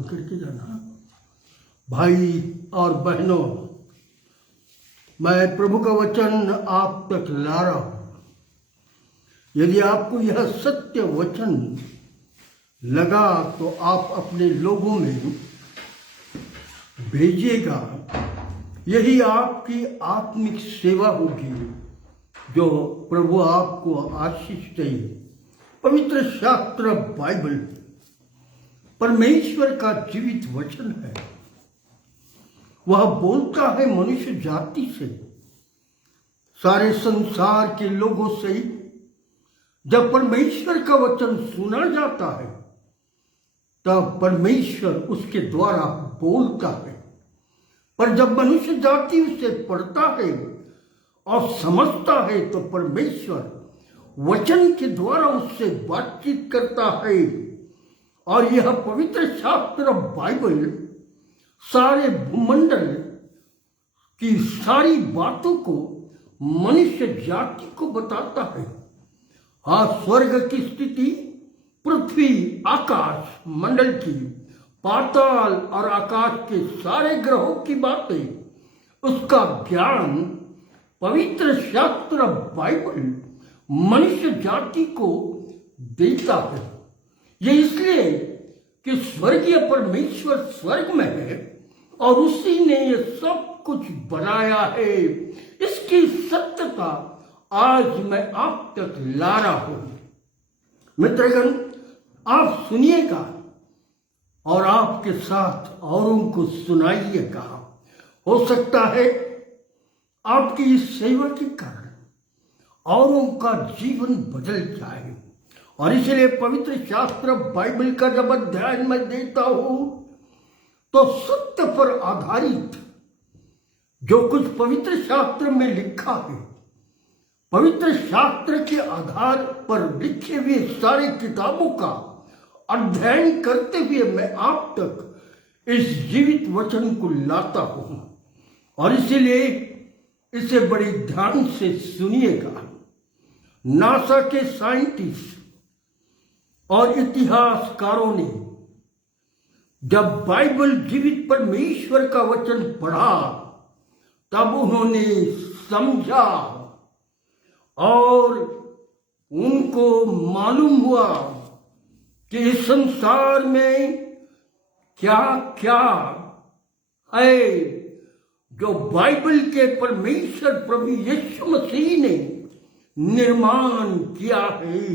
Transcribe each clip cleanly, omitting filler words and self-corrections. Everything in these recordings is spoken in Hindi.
बंद करके जाना। भाई और बहनों, मैं प्रभु का वचन आप तक ला रहा हूं। यदि आपको यह सत्य वचन लगा तो आप अपने लोगों में भेजिएगा। यही आपकी आत्मिक सेवा होगी जो प्रभु आपको आशीष दें। पवित्र शास्त्र बाइबल परमेश्वर का जीवित वचन है। वह बोलता है मनुष्य जाति से, सारे संसार के लोगों से। जब परमेश्वर का वचन सुना जाता है तब परमेश्वर उसके द्वारा बोलता है। पर जब मनुष्य जाति उसे पढ़ता है और समझता है तो परमेश्वर वचन के द्वारा उससे बातचीत करता है। और यह पवित्र शास्त्र बाइबल सारे भूमंडल की सारी बातों को मनुष्य जाति को बताता है। स्वर्ग की स्थिति, पृथ्वी, आकाश मंडल की, पाताल और आकाश के सारे ग्रहों की बातें, उसका ज्ञान पवित्र शास्त्र बाइबल मनुष्य जाति को देता है। ये इसलिए कि स्वर्गीय परमेश्वर स्वर्ग में है और उसी ने ये सब कुछ बनाया है। इसकी सत्यता आज मैं आप तक ला रहा हूं। मित्रगण, आप सुनिएगा और आपके साथ औरों को सुनाइएगा। हो सकता है आपकी इस सेवा के कारण औरों का जीवन बदल जाए। और इसलिए पवित्र शास्त्र बाइबल का जब अध्ययन मैं देता हूं तो सत्य पर आधारित जो कुछ पवित्र शास्त्र में लिखा है, पवित्र शास्त्र के आधार पर लिखे हुए सारी किताबों का अध्ययन करते हुए मैं आप तक इस जीवित वचन को लाता हूं। और इसीलिए इसे बड़ी ध्यान से सुनिएगा। नासा के साइंटिस्ट और इतिहासकारों ने जब बाइबल जीवित परमेश्वर का वचन पढ़ा तब उन्होंने समझा और उनको मालूम हुआ कि इस संसार में क्या क्या है जो बाइबल के परमेश्वर प्रभु यीशु मसीह ने निर्माण किया है।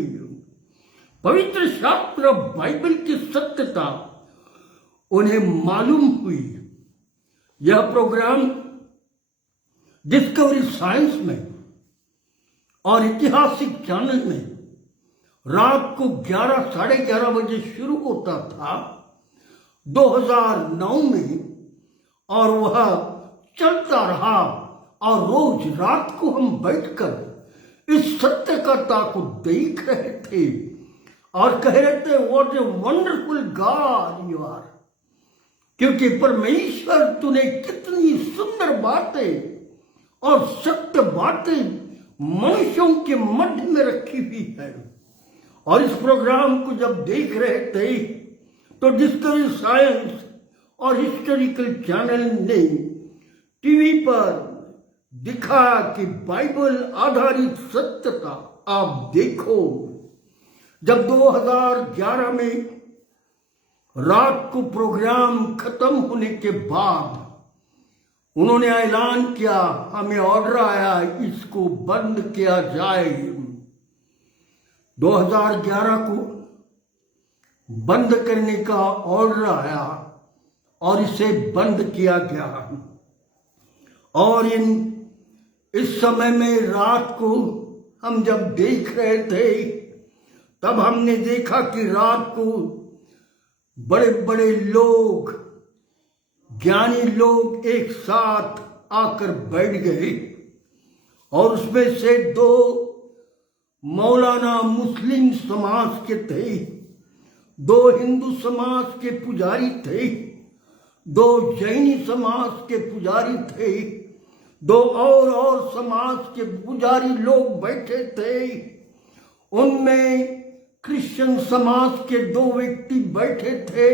पवित्र शास्त्र बाइबल की सत्यता उन्हें मालूम हुई। यह प्रोग्राम डिस्कवरी साइंस में और ऐतिहासिक चैनल में रात को 11, साढ़े 11 बजे शुरू होता था 2009 में, और वह चलता रहा। और रोज रात को हम बैठकर इस सत्यता को देख रहे थे और कह रहे थे, what a wonderful God you are. क्योंकि परमेश्वर तूने कितनी सुंदर बातें और सत्य बातें मनुष्यों के मध्य में रखी हुई है। और इस प्रोग्राम को जब देख रहे थे तो डिस्कवरी साइंस और हिस्टोरिकल चैनल ने टीवी पर दिखा कि बाइबल आधारित सत्यता आप देखो। जब 2011 में रात को प्रोग्राम खत्म होने के बाद उन्होंने ऐलान किया, हमें ऑर्डर आया इसको बंद किया जाए। 2011 को बंद करने का ऑर्डर आया और इसे बंद किया गया। और इस समय में रात को हम जब देख रहे थे तब हमने देखा कि रात को बड़े बड़े लोग, ज्ञानी लोग एक साथ आकर बैठ गए और उसमें से 2 मौलाना मुस्लिम समाज के थे, 2 हिंदू समाज के पुजारी थे, 2 जैनी समाज के पुजारी थे, 2 और समाज के पुजारी लोग बैठे थे। उनमें क्रिश्चियन समाज के 2 व्यक्ति बैठे थे।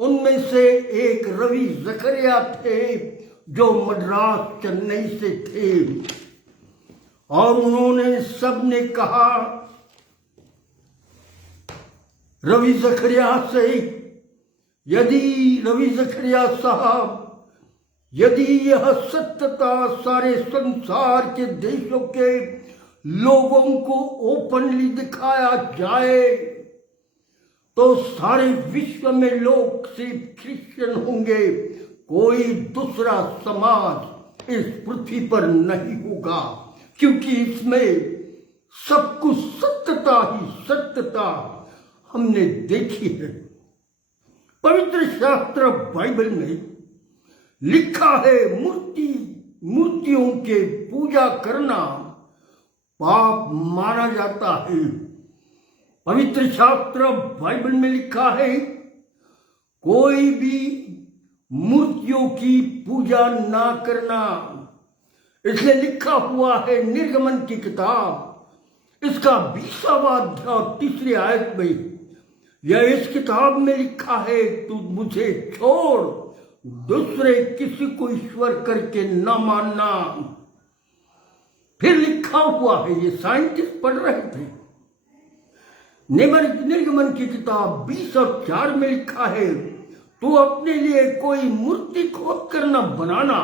उनमें से एक रवि जकरिया थे जो मद्रास चेन्नई से थे, और उन्होंने सबने कहा रवि जकरिया से, यदि रवि जकरिया साहब, यदि यह सत्यता सारे संसार के देशों के लोगों को ओपनली दिखाया जाए तो सारे विश्व में लोग सिर्फ क्रिश्चियन होंगे, कोई दूसरा समाज इस पृथ्वी पर नहीं होगा, क्योंकि इसमें सब कुछ सत्यता ही सत्यता हमने देखी है। पवित्र शास्त्र बाइबल में लिखा है मूर्तियों के पूजा करना पाप माना जाता है। पवित्र शास्त्र बाइबल में लिखा है कोई भी मूर्तियों की पूजा ना करना। इसलिए लिखा हुआ है निर्गमन की किताब, इसका 20वां अध्याय 3री आयत में, यह इस किताब में लिखा है, तू मुझे छोड़ दूसरे किसी को ईश्वर करके न मानना। फिर लिखा हुआ है, ये साइंटिस्ट पढ़ रहे थे, निर्गमन की किताब 20 और 4 में लिखा है, तू अपने लिए कोई मूर्ति खोद कर न बनाना,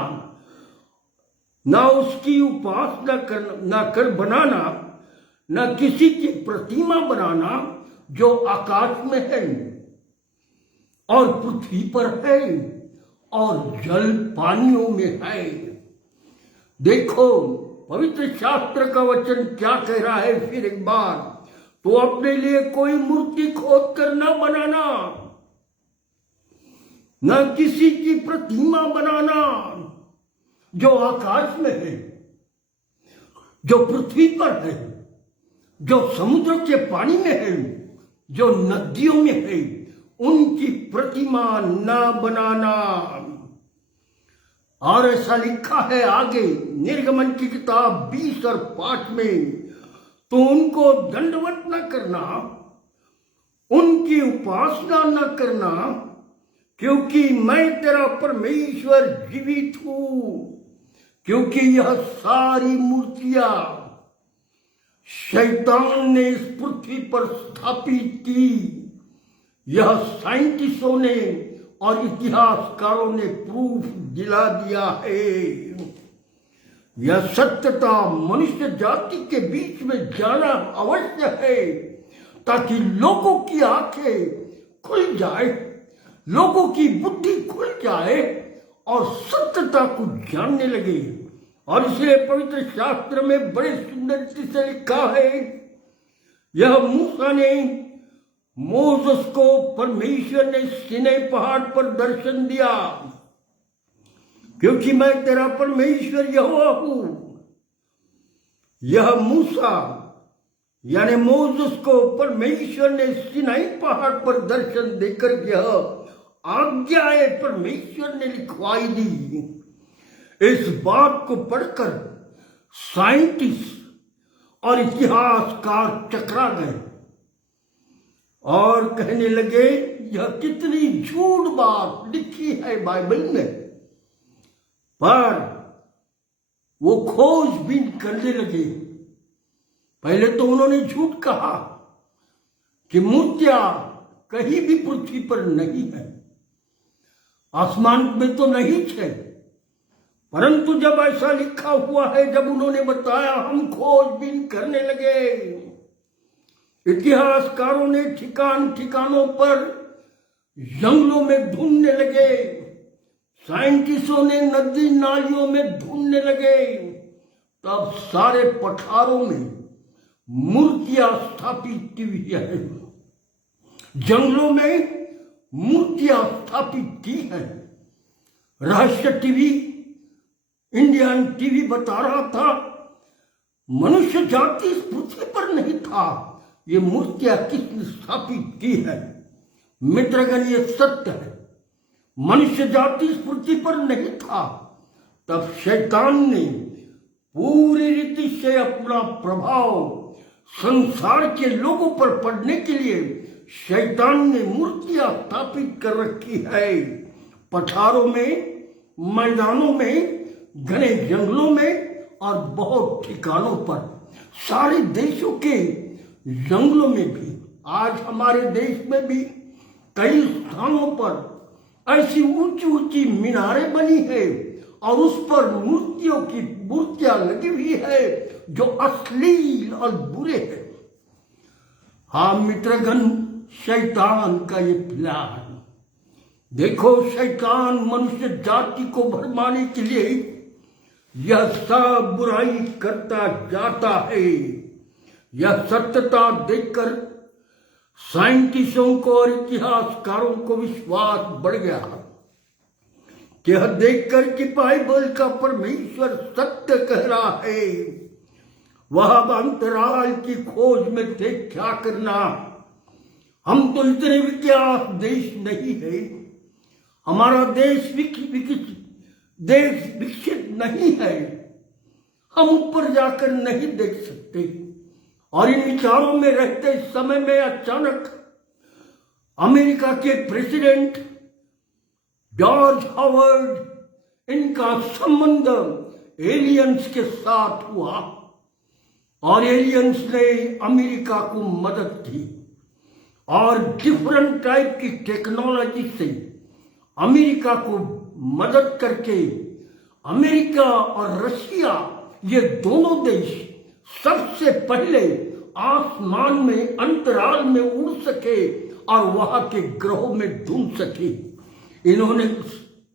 ना उसकी उपासना करना, न कर बनाना, न किसी की प्रतिमा बनाना जो आकाश में है और पृथ्वी पर है और जल पानियों में है। देखो पवित्र शास्त्र का वचन क्या कह रहा है फिर एक बार, तो अपने लिए कोई मूर्ति खोद कर न बनाना, न किसी की प्रतिमा बनाना जो आकाश में है, जो पृथ्वी पर है, जो समुद्र के पानी में है, जो नदियों में है, उनकी प्रतिमा न बनाना। और ऐसा लिखा है आगे निर्गमन की किताब 20 और 5 में, तो उनको दंडवत न करना, उनकी उपासना न करना, क्योंकि मैं तेरा परमेश्वर जीवित हूं। क्योंकि यह सारी मूर्तियां शैतान ने इस पृथ्वी पर स्थापित की, यह साइंटिस्टों ने और इतिहासकारों ने प्रूफ दिला दिया है। यह सत्यता मनुष्य जाति के बीच में जाना अवश्य है, ताकि लोगों की आंखें खुल जाए, लोगों की बुद्धि खुल जाए और सत्यता को जानने लगे। और इसलिए पवित्र शास्त्र में बड़े सुंदरता से लिखा है, यह मूसा ने मोसेस को परमेश्वर ने सिनै पहाड़ पर दर्शन दिया, क्योंकि मैं तेरा परमेश्वर यहोवा हूं। यह मूसा यानी मोसेस को परमेश्वर ने सिनै पहाड़ पर दर्शन देकर यह आज्ञाएं परमेश्वर ने लिखवाई दी। इस बात को पढ़कर साइंटिस्ट और इतिहासकार चकरा गए और कहने लगे यह कितनी झूठ बात लिखी है बाइबल में। पर वो खोजबीन करने लगे। पहले तो उन्होंने झूठ कहा कि मूर्तियां कहीं भी पृथ्वी पर नहीं है, आसमान में तो नहीं है। परंतु जब ऐसा लिखा हुआ है, जब उन्होंने बताया, हम खोजबीन करने लगे। इतिहासकारों ने ठिकान ठिकानों पर जंगलों में ढूंढने लगे, साइंटिस्टों ने नदी नालियों में ढूंढने लगे। तब सारे पठारों में मूर्तियां स्थापित की हुई है, जंगलों में मूर्तियां स्थापित की है। रहस्य टीवी, इंडियन टीवी बता रहा था, मनुष्य जाति इस पृथ्वी पर नहीं था, ये मूर्तियां किसने स्थापित की है। मित्रगण, ये सत्य है, मनुष्य जाति इस पृथ्वी पर नहीं था। तब शैतान ने पूरी रीति से अपना प्रभाव संसार के लोगों पर पड़ने के लिए शैतान ने मूर्तियां स्थापित कर रखी है। पठारों में, मैदानों में, घने जंगलों में और बहुत ठिकानों पर, सारे देशों के जंगलों में भी, आज हमारे देश में भी कई स्थानों पर ऐसी ऊंची ऊंची मीनारें बनी है और उस पर मूर्तियां लगी हुई है जो अश्लील और बुरे हैं। हाँ मित्रगण, शैतान का ये प्लान देखो, शैतान मनुष्य जाति को भरमाने के लिए यह सब बुराई करता जाता है। यह सत्यता देखकर साइंटिस्टों को और इतिहासकारों को विश्वास बढ़ गया कि यह देखकर कि बाइबल का परमेश्वर सत्य कह रहा है। वह अब अंतराल की खोज में थे, क्या करना। हम तो इतने विज्ञान देश नहीं है, हमारा देश विकसित नहीं है, हम ऊपर जाकर नहीं देख सकते। और इन विचारों में रहते समय में अचानक अमेरिका के प्रेसिडेंट जॉर्ज हावर्ड, इनका संबंध एलियंस के साथ हुआ और एलियंस ने अमेरिका को मदद की और डिफरेंट टाइप की टेक्नोलॉजी से अमेरिका को मदद करके अमेरिका और रशिया, ये दोनों देश सबसे पहले आसमान में, अंतराल में उड़ सके और वहां के ग्रहों में ढूंढ सके। इन्होंने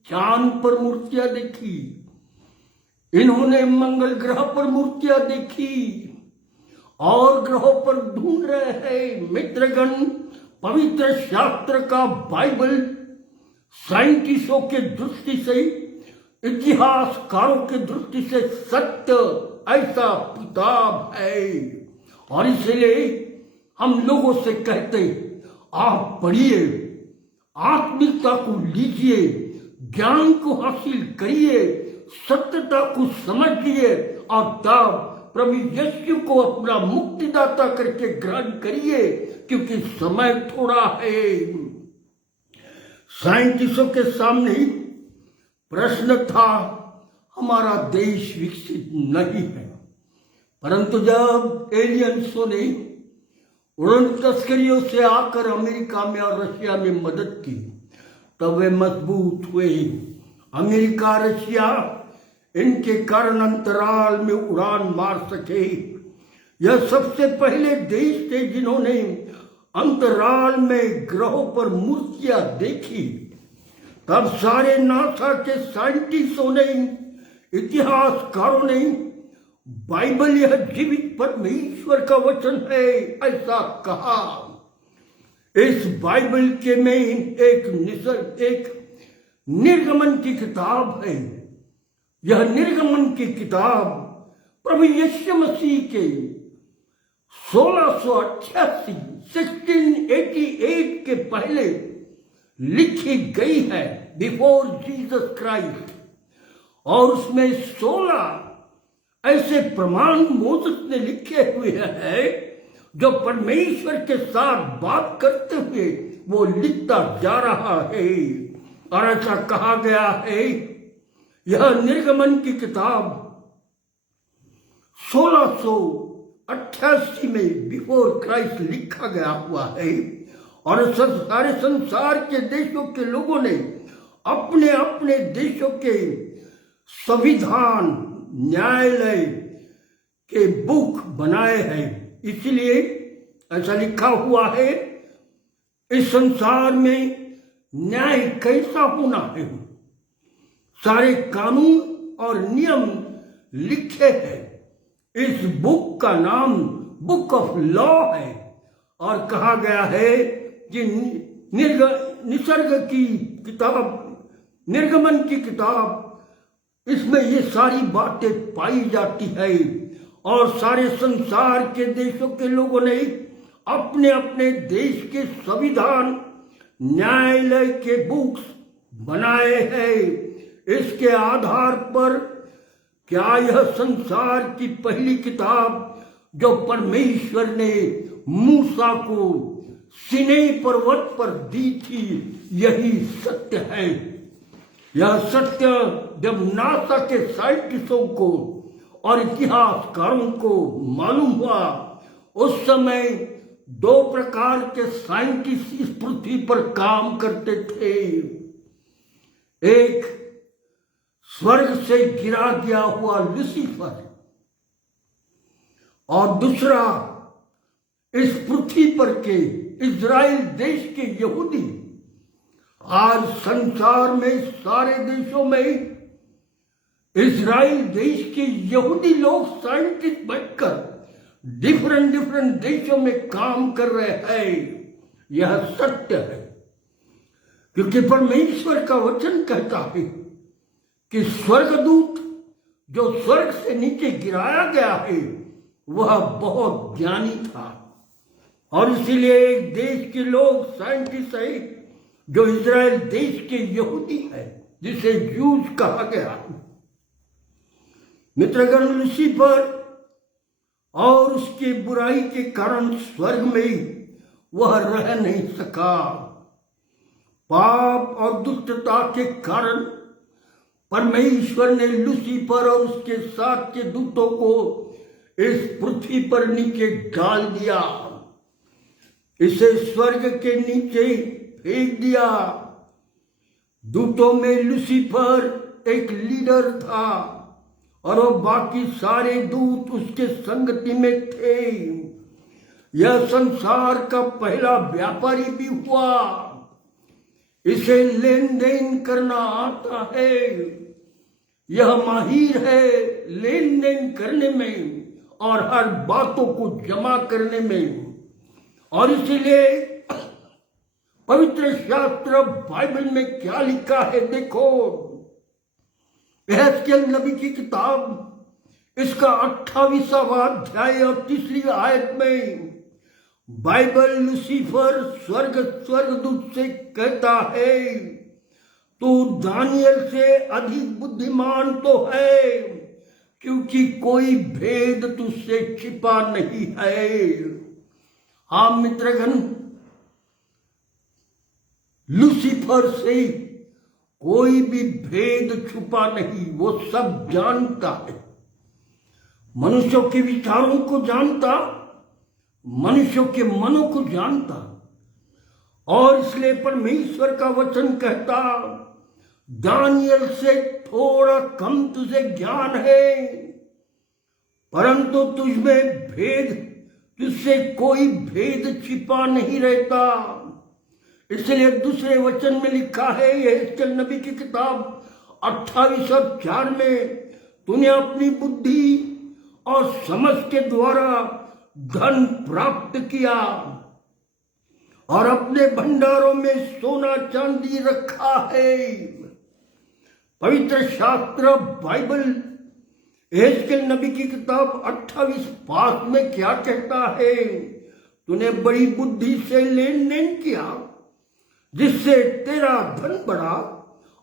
चांद पर मूर्तियां देखी, इन्होंने मंगल ग्रह पर मूर्तियां देखी और ग्रहों पर ढूंढ रहे हैं। मित्रगण, पवित्र शास्त्र का बाइबल साइंटिस्टों के दृष्टि से, इतिहासकारों के दृष्टि से सत्य ऐसा किताब है और इसलिए हम लोगों से कहते, आप पढ़िए, आत्मिकता को लीजिए, ज्ञान को हासिल करिए, सत्यता को समझिए और तब प्रभु यीशु को अपना मुक्तिदाता करके ग्रहण करिए, क्योंकि समय थोड़ा है। साइंटिस्टों के सामने प्रश्न था, हमारा देश विकसित नहीं है, परंतु जब एलियंसों ने उड़न तस्करियों से आकर अमेरिका में और रशिया में मदद की, तब वे मजबूत हुए। अमेरिका, रशिया, इनके कारण अंतराल में उड़ान मार सके। यह सबसे पहले देश थे जिन्होंने अंतराल में ग्रहों पर मूर्तियां देखी। तब सारे नासा के साइंटिस्टों ने, इतिहासकारों ने, बाइबल यह जीवित परमेश्वर का वचन है ऐसा कहा। इस बाइबल के में एक निर्गमन की किताब है। यह निर्गमन की किताब प्रभु यीशु मसीह के 1688 के पहले लिखी गई है, बिफोर जीसस क्राइस्ट। और उसमें 16 ऐसे प्रमाण मोसेस ने लिखे हुए हैं जो परमेश्वर के साथ बात करते हुए वो लिखता जा रहा है। और ऐसा कहा गया है, यह निर्गमन की किताब 1688 में बिफोर क्राइस्ट लिखा गया हुआ है। और सारे संसार के देशों के लोगों ने अपने अपने देशों के संविधान, न्यायालय के बुक बनाए हैं। इसलिए ऐसा लिखा हुआ है, इस संसार में न्याय कैसा होना है, सारे कानून और नियम लिखे हैं। इस बुक का नाम बुक ऑफ लॉ है। और कहा गया है कि निसर्ग की किताब, निर्गमन की किताब, इसमें ये सारी बातें पाई जाती है। और सारे संसार के देशों के लोगों ने अपने अपने देश के संविधान, न्यायालय के बुक्स बनाए हैं। इसके आधार पर क्या यह संसार की पहली किताब जो परमेश्वर ने मूसा को सिनै पर्वत पर दी थी, यही सत्य है। यह सत्य जब नासा के साइंटिस्टों को और इतिहासकारों को मालूम हुआ, उस समय 2 प्रकार के साइंटिस्ट इस पृथ्वी पर काम करते थे। एक स्वर्ग से गिरा गया हुआ लूसीफर, और दूसरा इस पृथ्वी पर के इजराइल देश के यहूदी। आज संसार में सारे देशों में इजराइल देश के यहूदी लोग साइंटिस्ट बनकर डिफरेंट देशों में काम कर रहे हैं। यह सत्य है, क्योंकि परमेश्वर का वचन कहता है कि स्वर्गदूत जो स्वर्ग से नीचे गिराया गया है वह बहुत ज्ञानी था, और इसीलिए एक देश के लोग साइंटिस्ट है जो इजराइल देश के यहूदी है, जिसे जूस कहा गया। मित्रगण, लूसीफर और उसकी बुराई के कारण स्वर्ग में वह रह नहीं सका। पाप और दुष्टता के कारण परमेश्वर ने लूसीफर और उसके साथ के दूतों को इस पृथ्वी पर नीचे डाल दिया, इसे स्वर्ग के नीचे फेंक दिया। दूतों में लूसीफर एक लीडर था और वो बाकी सारे दूत उसके संगति में थे। यह संसार का पहला व्यापारी भी हुआ। इसे लेन देन करना आता है। यह माहिर है लेन देन करने में और हर बातों को जमा करने में। और इसीलिए पवित्र शास्त्र बाइबल में क्या लिखा है, देखो, यहेजकेल नबी की किताब इसका 28वां अध्याय और 3री आयत में बाइबल लूसीफर स्वर्गदूत से कहता है, तू दानियल से अधिक बुद्धिमान तो है, क्योंकि कोई भेद तुझसे छिपा नहीं है। हाँ मित्रगण, लूसीफर से कोई भी भेद छुपा नहीं, वो सब जानता है। मनुष्यों के विचारों को जानता, मनुष्यों के मनों को जानता, और इसलिए परमेश्वर का वचन कहता, दानियल से थोड़ा कम तुझे ज्ञान है, परंतु तुझसे कोई भेद छिपा नहीं रहता। इसलिए दूसरे वचन में लिखा है, यहेजकेल नबी की किताब 28:4 में, तूने अपनी बुद्धि और समझ के द्वारा धन प्राप्त किया और अपने भंडारों में सोना चांदी रखा है। पवित्र शास्त्र बाइबल यहेजकेल नबी की किताब 28:5 में क्या कहता है, तूने बड़ी बुद्धि से लेन देन किया, जिससे तेरा धन बढ़ा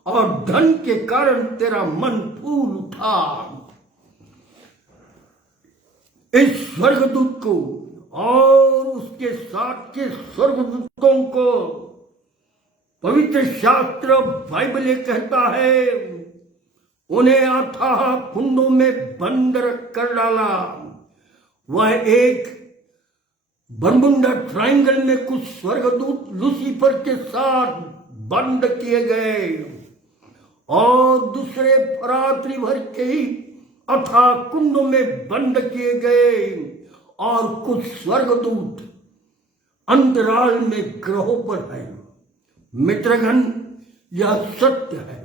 और धन के कारण तेरा मन फूल उठा। इस स्वर्गदूत को और उसके साथ के स्वर्गदूतों को पवित्र शास्त्र बाइबल ये कहता है, उन्हें अथाह कुंडों में बंद कर डाला। वह एक बरमुंडा ट्रायंगल में कुछ स्वर्गदूत लूसीफर के साथ बंद किए गए और दूसरे फरात रिवर के अथाह कुंडों में बंद किए गए, और कुछ स्वर्गदूत अंतराल में ग्रहों पर हैं। मित्रगण, यह सत्य है,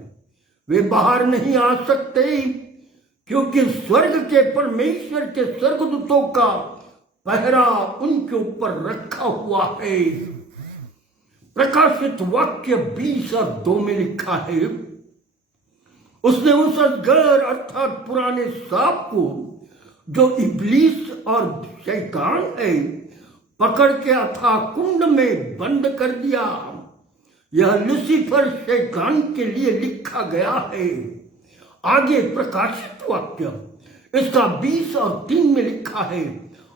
वे बाहर नहीं आ सकते, क्योंकि स्वर्ग के परमेश्वर के स्वर्गदूतों का पहरा उनके ऊपर रखा हुआ है। प्रकाशित वाक्य 20:2 में लिखा है, उसने उस अजगर अर्थात पुराने सांप को, जो इब्लीस और शैतान है, पकड़ के अथाह कुंड में बंद कर दिया। यह लूसीफर शैतान के लिए लिखा गया है। आगे प्रकाशित वाक्य इसका 20:3 में लिखा है,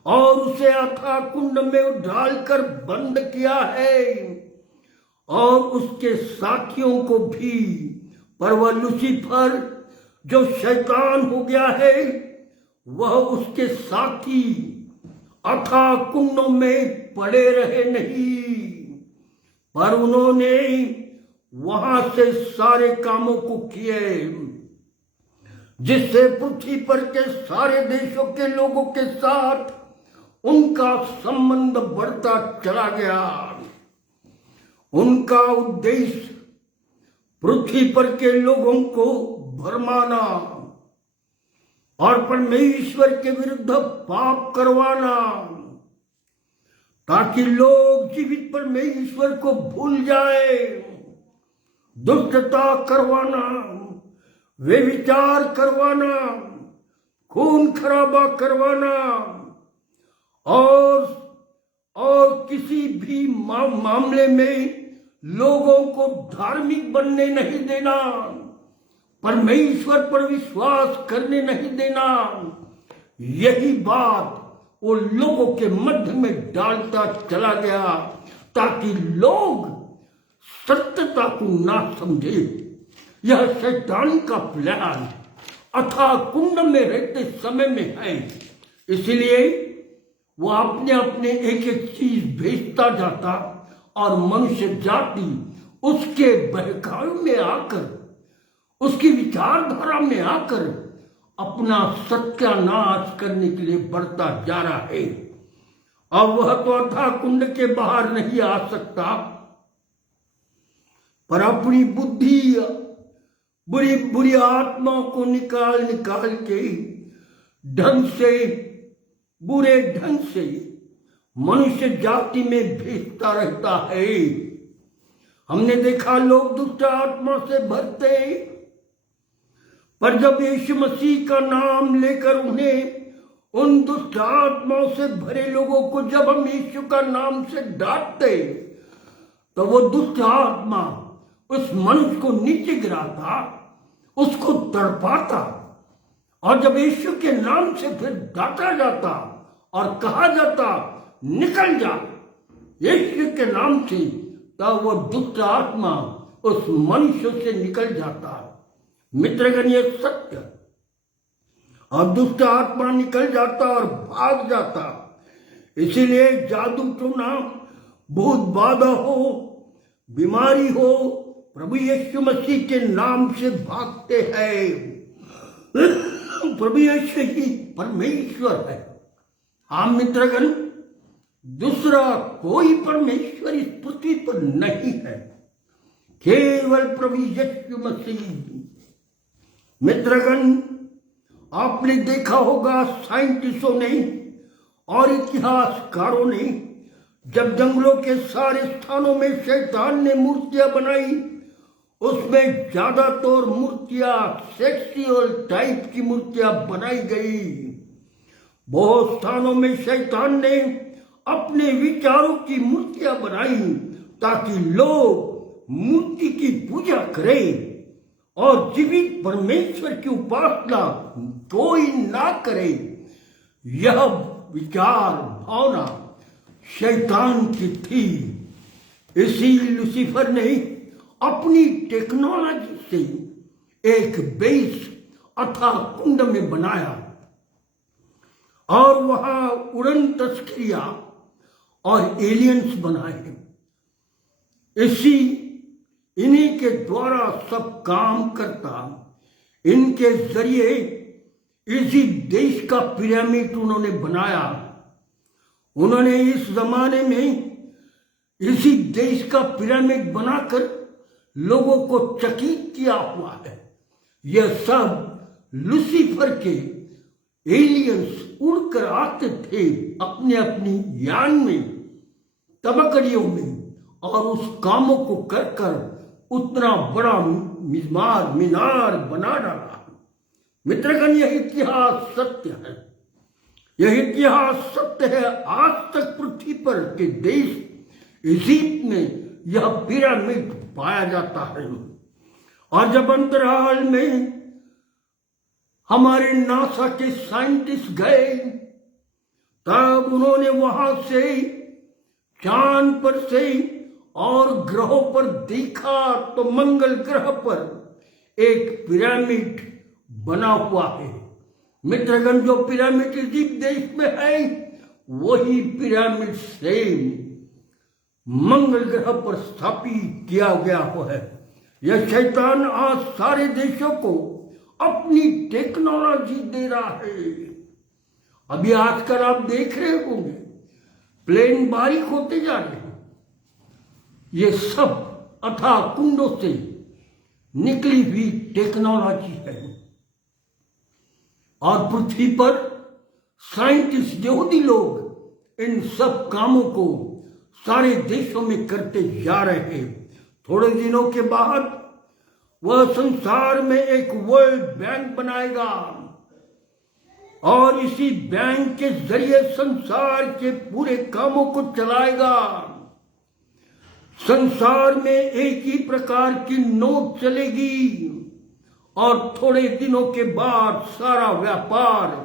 और उसे अथाह कुंड में डालकर बंद किया है और उसके साथियों को भी। पर वह लूसीफर जो शैतान हो गया है, वह उसके साथी अथाह कुंडों में पड़े रहे नहीं, पर उन्होंने वहां से सारे कामों को किए जिससे पृथ्वी पर के सारे देशों के लोगों के साथ उनका संबंध बढ़ता चला गया। उनका उद्देश्य पृथ्वी पर के लोगों को भरमाना और परमेश्वर के विरुद्ध पाप करवाना, ताकि लोग जीवित परमेश्वर को भूल जाए। दुष्टता करवाना, व्यभिचार करवाना, खून खराबा करवाना और किसी भी मामले में लोगों को धार्मिक बनने नहीं देना, परमेश्वर पर विश्वास करने नहीं देना। यही बात वो लोगों के मध्य में डालता चला गया, ताकि लोग सत्यता को ना समझे। यह शैतान का प्लान अथाह कुंड में रहते समय में है। इसलिए वो अपने अपने एक एक चीज भेजता जाता और मनुष्य जाति उसके बहकावे में आकर, उसकी विचारधारा में आकर अपना सत्यानाश करने के लिए बढ़ता जा रहा है। अब वह तो अथाह कुंड के बाहर नहीं आ सकता, पर अपनी बुद्धि बुरी बुरी आत्माओं को निकाल निकाल के बुरे ढंग से मनुष्य जाति में भेजता रहता है। हमने देखा लोग दुष्ट आत्मा से भरते, पर जब यीशु मसीह का नाम लेकर उन्हें उन दुष्ट आत्माओं से भरे लोगों को जब हम यीशु का नाम से डांटते, तो वो दुष्ट आत्मा उस मनुष्य को नीचे गिराता, उसको तड़पाता, और जब यीशु के नाम से फिर डांटा जाता और कहा जाता निकल जा यीशु के नाम से, तब वो दुष्ट आत्मा उस मनुष्य से निकल जाता। मित्रगण, ये सत्य। और दुष्ट आत्मा निकल जाता और भाग जाता। इसीलिए जादू टोना, भूत बाधा हो, बीमारी हो, प्रभु यीशु मसीह के नाम से भागते हैं। प्रभु यीशु ही परमेश्वर है। हाँ मित्रगण, दूसरा कोई परमेश्वर इस पृथ्वी पर नहीं है, केवल प्रभु यीशु मसीह। मित्रगण, आपने देखा होगा साइंटिस्टों ने और इतिहासकारों ने जब जंगलों के सारे स्थानों में शैतान ने मूर्तियां बनाई, उसमें ज्यादातर मूर्तियां सेक्सुअल टाइप की मूर्तियां बनाई गई। बहुत स्थानों में शैतान ने अपने विचारों की मूर्तियां बनाई ताकि लोग मूर्ति की पूजा करें और जीवित परमेश्वर की उपासना कोई ना करे। यह विचार भावना शैतान की थी। इसी लूसीफर ने अपनी टेक्नोलॉजी से एक बेस अथाह कुंड में बनाया और वहां उड़न तस्करियां और एलियंस बनाए। इन्हीं के द्वारा सब काम करता। इनके जरिए इसी देश का पिरामिड उन्होंने बनाया। उन्होंने इस जमाने में इसी देश का पिरामिड बनाकर लोगों को चकित किया हुआ है। यह सब लूसीफर के एलियंस उड़कर आते थे अपने अपनी यान में, तबकड़ियों में, और उस कामों को कर कर उतना बड़ा मीनार बना डाला। मित्रगण, यह इतिहास सत्य है। यह इतिहास सत्य है। आज तक पृथ्वी पर के देश इजिप्ट में यह पिरामिड पाया जाता है। और जब अंतराल में हमारे नासा के साइंटिस्ट गए, तब उन्होंने वहां से चांद पर से और ग्रहों पर देखा तो मंगल ग्रह पर एक पिरामिड बना हुआ है। मित्रगण, जो पिरामिड इजिप्ट देश में है वही पिरामिड सेम मंगल ग्रह पर स्थापित किया गया हुआ है। यह शैतान आज सारे देशों को अपनी टेक्नोलॉजी दे रहा है। अभी आजकल आप देख रहे होंगे प्लेन बारीक होते जा रहे हैं। ये सब अथाह कुंडों से निकली हुई टेक्नोलॉजी है। और पृथ्वी पर साइंटिस्ट यहूदी लोग इन सब कामों को सारे देशों में करते जा रहे हैं। थोड़े दिनों के बाद वह संसार में एक वर्ल्ड बैंक बनाएगा और इसी बैंक के जरिए संसार के पूरे कामों को चलाएगा। संसार में एक ही प्रकार की नोट चलेगी और थोड़े दिनों के बाद सारा व्यापार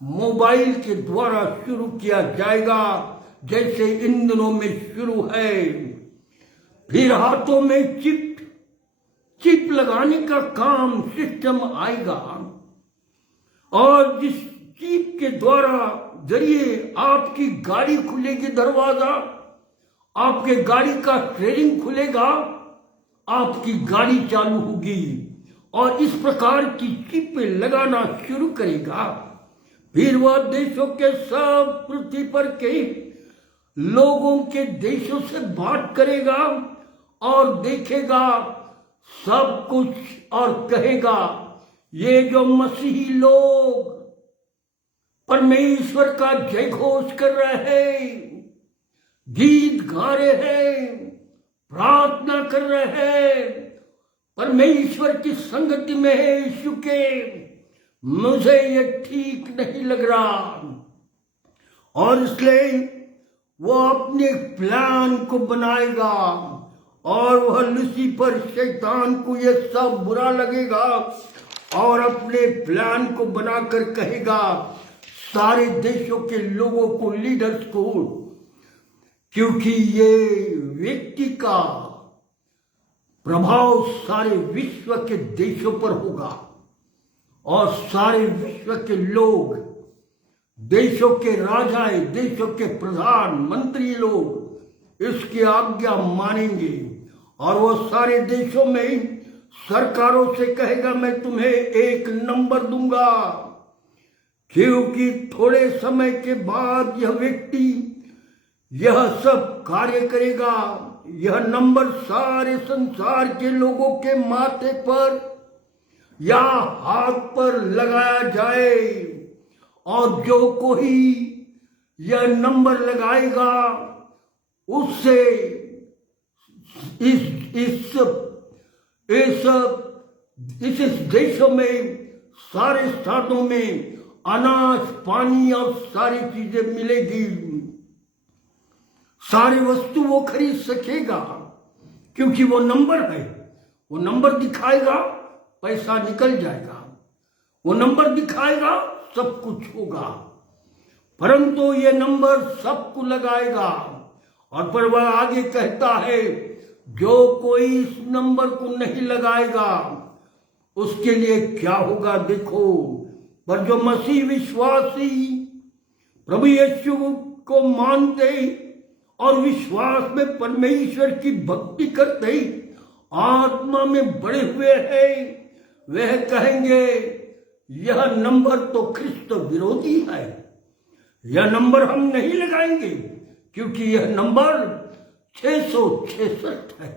मोबाइल के द्वारा शुरू किया जाएगा, जैसे इन दिनों में शुरू है। फिर हाथों में चिप लगाने का काम सिस्टम आएगा और जिस चिप के द्वारा जरिए आपकी गाड़ी खुलेगी, दरवाजा आपके गाड़ी का स्टीयरिंग खुलेगा, आपकी गाड़ी चालू होगी और इस प्रकार की चिपें लगाना शुरू करेगा। फिर वह देशों के सब पृथ्वी पर के लोगों के देशों से बात करेगा और देखेगा सब कुछ और कहेगा, ये जो मसीही लोग परमेश्वर का जय घोष कर रहे हैं, गीत गा रहे हैं, प्रार्थना कर रहे हैं, परमेश्वर की संगति में है यीशु के, मुझे ये ठीक नहीं लग रहा। और इसलिए वो अपने प्लान को बनाएगा और वह लूसीफर शैतान को ये सब बुरा लगेगा और अपने प्लान को बनाकर कहेगा सारे देशों के लोगों को, लीडर्स को, क्योंकि ये व्यक्ति का प्रभाव सारे विश्व के देशों पर होगा और सारे विश्व के लोग, देशों के राजाएं, देशों के प्रधानमंत्री लोग इसकी आज्ञा मानेंगे और वो सारे देशों में सरकारों से कहेगा मैं तुम्हें एक नंबर दूंगा, क्योंकि थोड़े समय के बाद यह व्यक्ति यह सब कार्य करेगा। यह नंबर सारे संसार के लोगों के माथे पर या हाथ पर लगाया जाए और जो कोई यह नंबर लगाएगा उससे इस देशों में, सारे स्थानों में अनाज, पानी और सारी चीजें मिलेगी। सारी वस्तु वो खरीद सकेगा क्योंकि वो नंबर है। वो नंबर दिखाएगा, पैसा निकल जाएगा। वो नंबर दिखाएगा, सब कुछ होगा। परंतु ये नंबर सबको लगाएगा और पर वह आगे कहता है जो कोई इस नंबर को नहीं लगाएगा उसके लिए क्या होगा देखो। पर जो मसीह विश्वासी प्रभु यीशु को मानते और विश्वास में परमेश्वर की भक्ति करते आत्मा में बढ़े हुए हैं, वह कहेंगे यह नंबर तो ख्रिस्त विरोधी है, यह नंबर हम नहीं लगाएंगे क्योंकि यह नंबर 666 है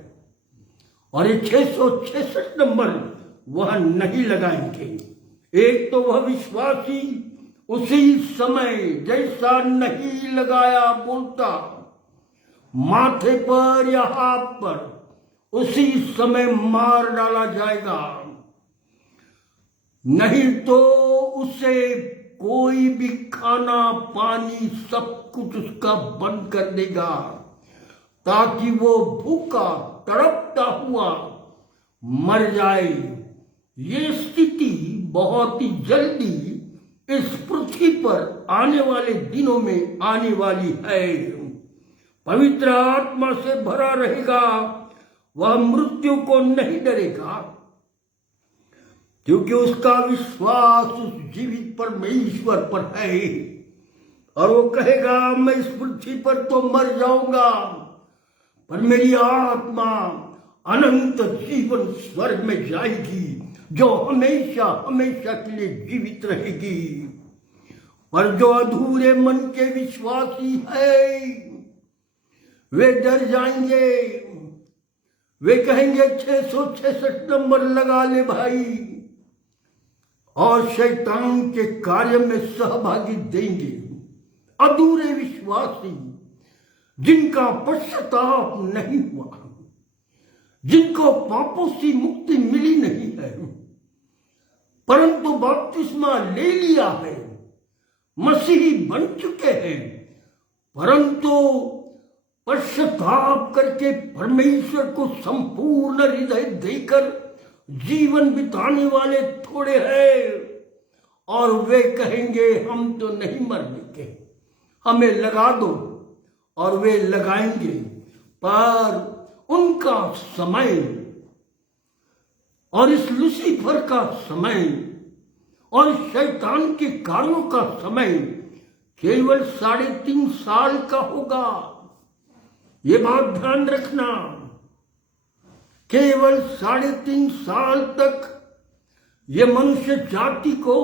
और ये 666 नंबर वह नहीं लगाएंगे। एक तो वह विश्वासी उसी समय जैसा नहीं लगाया बोलता, माथे पर या हाथ पर उसी समय मार डाला जाएगा, नहीं तो उसे कोई भी खाना पानी सब कुछ उसका बंद कर देगा ताकि वो भूखा तड़पता हुआ मर जाए। ये स्थिति बहुत ही जल्दी इस पृथ्वी पर आने वाले दिनों में आने वाली है। पवित्र आत्मा से भरा रहेगा, वह मृत्यु को नहीं डरेगा, क्योंकि उसका विश्वास उस जीवित परमेश्वर पर है। और वो कहेगा, मैं इस पृथ्वी पर तो मर जाऊंगा, पर मेरी आत्मा अनंत जीवन स्वर्ग में जाएगी, जो हमेशा हमेशा के लिए जीवित रहेगी। पर जो अधूरे मन के विश्वासी है, वे डर जाएंगे। वे कहेंगे 666 नंबर लगा ले भाई, और शैतान के कार्य में सहभागी देंगे। अधूरे विश्वासी, जिनका पश्चाताप नहीं हुआ, जिनको पापों से मुक्ति मिली नहीं है, परंतु बपतिस्मा ले लिया है, मसीही बन चुके हैं, परंतु पश्चाताप करके परमेश्वर को संपूर्ण हृदय देकर जीवन बिताने वाले थोड़े हैं। और वे कहेंगे, हम तो नहीं मरने के, हमें लगा दो, और वे लगाएंगे। पर उनका समय और इस लूसीफर का समय और शैतान के कार्यों का समय केवल 3.5 साल का होगा। ये बात ध्यान रखना, केवल 3.5 साल तक ये मनुष्य जाति को,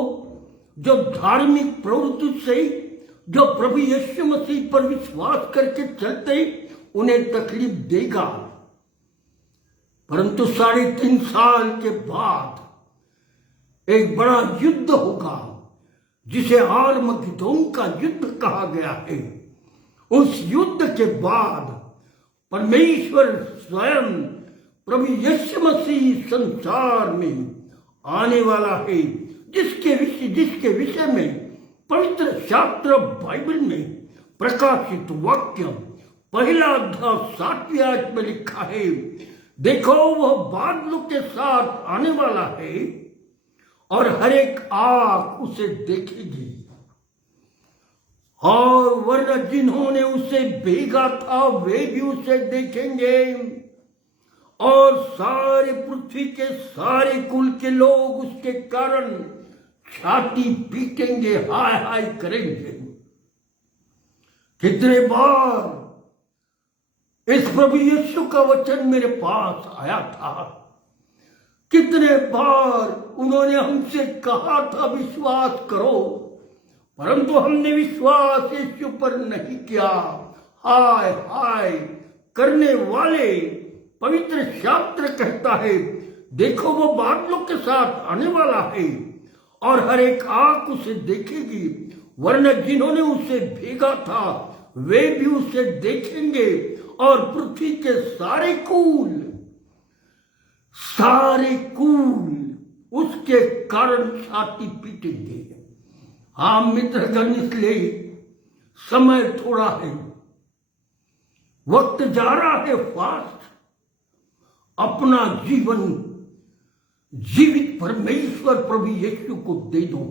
जो धार्मिक प्रवृत्ति से, जो प्रभु यीशु मसीह पर विश्वास करके चलते, उन्हें तकलीफ देगा। परंतु 3.5 साल के बाद एक बड़ा युद्ध होगा, जिसे आर्मगेदोन का युद्ध कहा गया है। उस युद्ध के बाद परमेश्वर स्वयं प्रभु यीशु मसीह संसार में आने वाला है, जिसके विषय में पवित्र शास्त्र बाइबल में प्रकाशित वाक्य 1 अध्याय 7वें आयत में लिखा है, देखो वह बादलों के साथ आने वाला है, और हर एक आंख उसे देखेगी, और वरना जिन्होंने उसे भेजा था वे भी उसे देखेंगे, और सारे पृथ्वी के सारे कुल के लोग उसके कारण छाती पीटेंगे, हाय हाय करेंगे। कितने बार इस प्रभु यीशु का वचन मेरे पास आया था, कितने बार उन्होंने हमसे कहा था विश्वास करो, परंतु हमने विश्वास यीशु पर नहीं किया। हाय हाय करने वाले, पवित्र शास्त्र कहता है, देखो वो बादलों के साथ आने वाला है, और हर एक आंख उसे देखेगी, वरना जिन्होंने उसे भेजा था वे भी उसे देखेंगे, और पृथ्वी के सारे कुल उसके कारण छाती पीटेंगे। हाँ मित्रगण, इसलिए समय थोड़ा है, वक्त जा रहा है फास्ट। अपना जीवन जीवित परमेश्वर प्रभु यीशु को दे दो,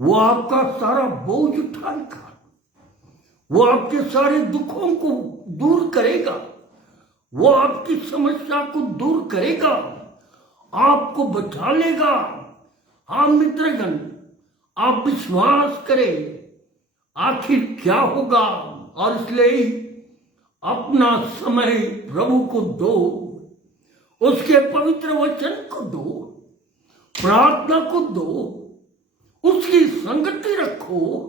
वो आपका सारा बोझ उठाएगा, वो आपके सारे दुखों को दूर करेगा, वो आपकी समस्या को दूर करेगा, आपको बचा लेगा। हाँ मित्रगण, आप विश्वास करें, आखिर क्या होगा, और इसलिए अपना समय प्रभु को दो, उसके पवित्र वचन को दो, प्रार्थना को दो, उसकी संगति रखो,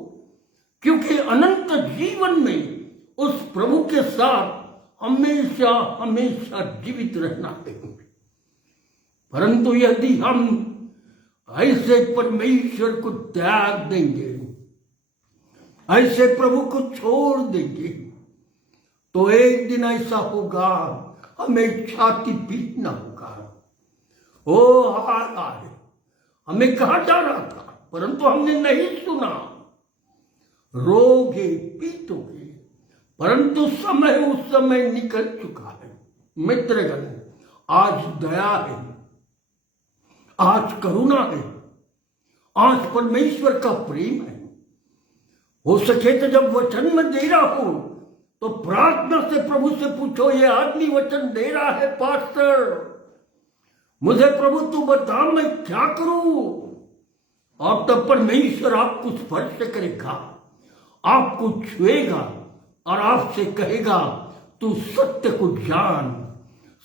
क्योंकि अनंत जीवन में उस प्रभु के साथ हमेशा हमेशा जीवित रहना है। परंतु यदि हम ऐसे परमेश्वर को त्याग देंगे, ऐसे प्रभु को छोड़ देंगे, तो एक दिन ऐसा होगा, हमें छाती पीटना होगा। ओ हाय हाय, हमें कहा जा रहा था, परंतु हमने नहीं सुना। रोगे पीटोगे, परंतु समय उस समय निकल चुका है। मित्रगण, आज दया है, आज करुणा है, आज परमेश्वर का प्रेम है। हो सके तो जब वचन में दे रहा हो तो प्रार्थना से प्रभु से पूछो, ये आदमी वचन दे रहा है पास्टर, मुझे प्रभु तू बता मैं क्या करूं। और तब परमेश्वर आपको स्पर्श करेगा, आपको छुएगा और आपसे कहेगा तू सत्य को जान,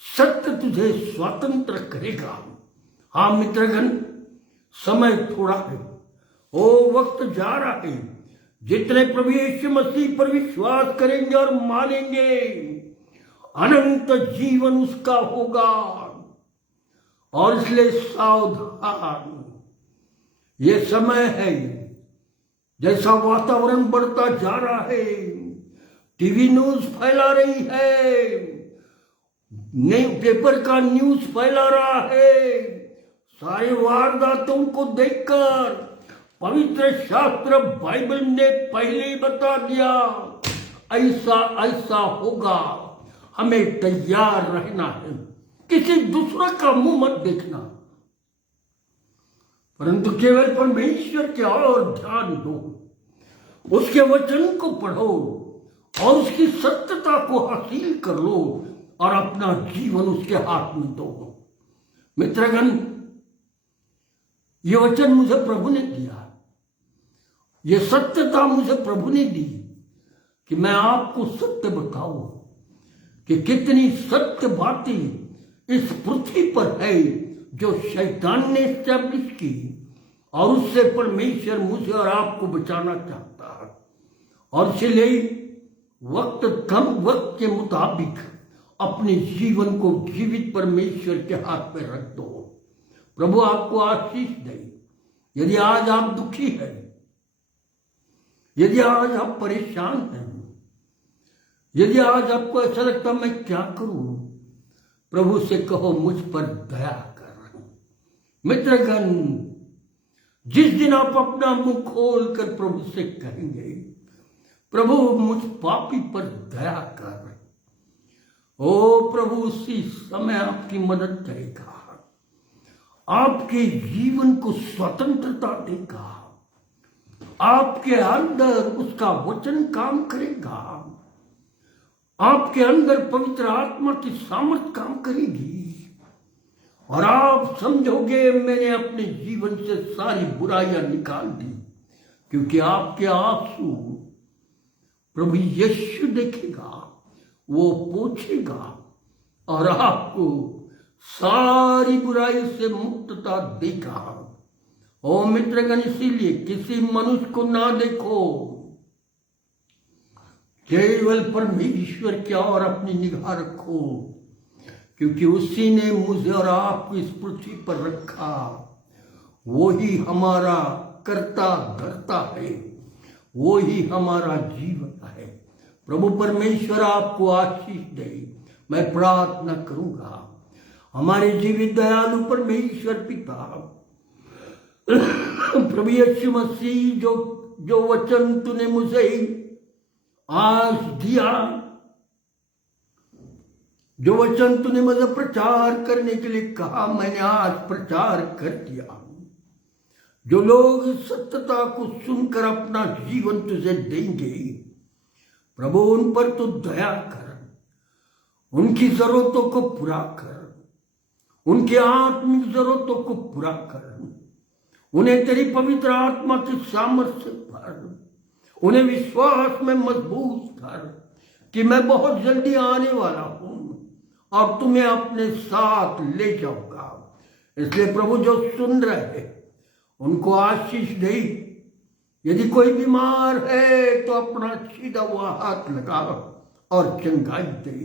सत्य तुझे स्वतंत्र करेगा। हाँ मित्रगण, समय थोड़ा है, ओ वक्त जा रहा है। जितने प्रभु यीशु मसीह पर विश्वास करेंगे और मानेंगे, अनंत जीवन उसका होगा। और इसलिए सावधान, ये समय है, जैसा वातावरण बढ़ता जा रहा है, टीवी न्यूज फैला रही है, पेपर का न्यूज फैला रहा है, सारे वारदातों को देखकर पवित्र शास्त्र बाइबल ने पहले ही बता दिया ऐसा ऐसा होगा, हमें तैयार रहना है, किसी दूसरे का मुंह मत देखना, परंतु केवल परमेश्वर की ओर ध्यान दो, उसके वचन को पढ़ो और उसकी सत्यता को हासिल कर लो और अपना जीवन उसके हाथ में दो। मित्रगण, ये वचन मुझे प्रभु ने दिया, ये सत्यता मुझे प्रभु ने दी कि मैं आपको सत्य बताऊं कि कितनी सत्य बातें इस पृथ्वी पर है जो शैतान ने एस्टैब्लिश की, और उससे परमेश्वर मुझे और आपको बचाना चाहता है। और इसलिए वक्त के मुताबिक अपने जीवन को जीवित परमेश्वर के हाथ में रख दो। प्रभु आपको आशीष दे। यदि आज आप दुखी हैं, यदि आज आप परेशान हैं, यदि आज आपको ऐसा लगता मैं क्या करूं, प्रभु से कहो मुझ पर दया कर। मित्रगण, जिस दिन आप अपना मुंह खोल कर प्रभु से कहेंगे प्रभु मुझ पापी पर दया कर, ओ प्रभु उसी समय आपकी मदद करेगा, आपके जीवन को स्वतंत्रता देगा, आपके अंदर उसका वचन काम करेगा, आपके अंदर पवित्र आत्मा की सामर्थ काम करेगी और आप समझोगे मैंने अपने जीवन से सारी बुराइयां निकाल दी, क्योंकि आपके आंसू प्रभु यीशु देखेगा, वो पोछेगा और आपको सारी बुराई से मुक्तता देगा। ओ मित्रगण, इसीलिए किसी मनुष्य को ना देखो, केवल परमेश्वर की ओर अपनी निगाह रखो, क्योंकि उसी ने मुझे और आपको इस पृथ्वी पर रखा, वो ही हमारा कर्ता धर्ता है, वो ही हमारा जीवन है। प्रभु परमेश्वर आपको आशीष दे। मैं प्रार्थना करूंगा, हमारे जीवित दयालु परमेश्वर पिता, प्रभु यीशु मसीह, जो वचन तूने मुझे आज दिया, जो वचन तूने मुझे प्रचार करने के लिए कहा, मैंने आज प्रचार कर दिया। जो लोग सत्यता को सुनकर अपना जीवन तुझे देंगे, प्रभु उन पर तू दया कर, उनकी जरूरतों को पूरा कर, उनकी आत्मिक जरूरतों को पूरा कर, उन्हें तेरी पवित्र आत्मा की सामर्थ्य भर, उन्हें विश्वास में मजबूत कर कि मैं बहुत जल्दी आने वाला हूं और तुम्हें अपने साथ ले जाऊंगा। इसलिए प्रभु जो सुन रहे हैं उनको आशीष दे। यदि कोई बीमार है तो अपना सीधा हुआ हाथ लगा और चंगाई दे।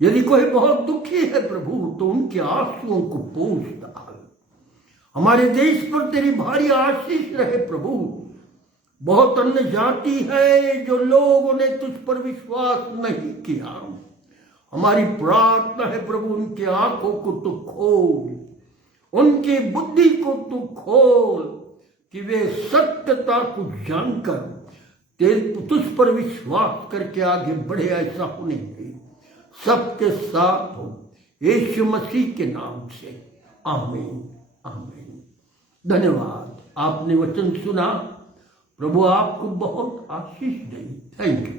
यदि कोई बहुत दुखी है प्रभु तो उनके आंसुओं को पोंछ डाल। हमारे देश पर तेरी भारी आशीष रहे प्रभु। बहुत अन्य जाति है जो लोगों ने तुझ पर विश्वास नहीं किया। हमारी प्रार्थना है प्रभु, उनकी आंखों को तू खोल, उनकी बुद्धि को तू खोल कि वे सत्यता को जानकर तुझ पर विश्वास करके आगे बढ़े। ऐसा होने दे, सबके साथ हो, यीशु मसीह के नाम से, आमीन आमीन। धन्यवाद। आपने वचन सुना, प्रभु आपको बहुत आशीष दे। Thank you.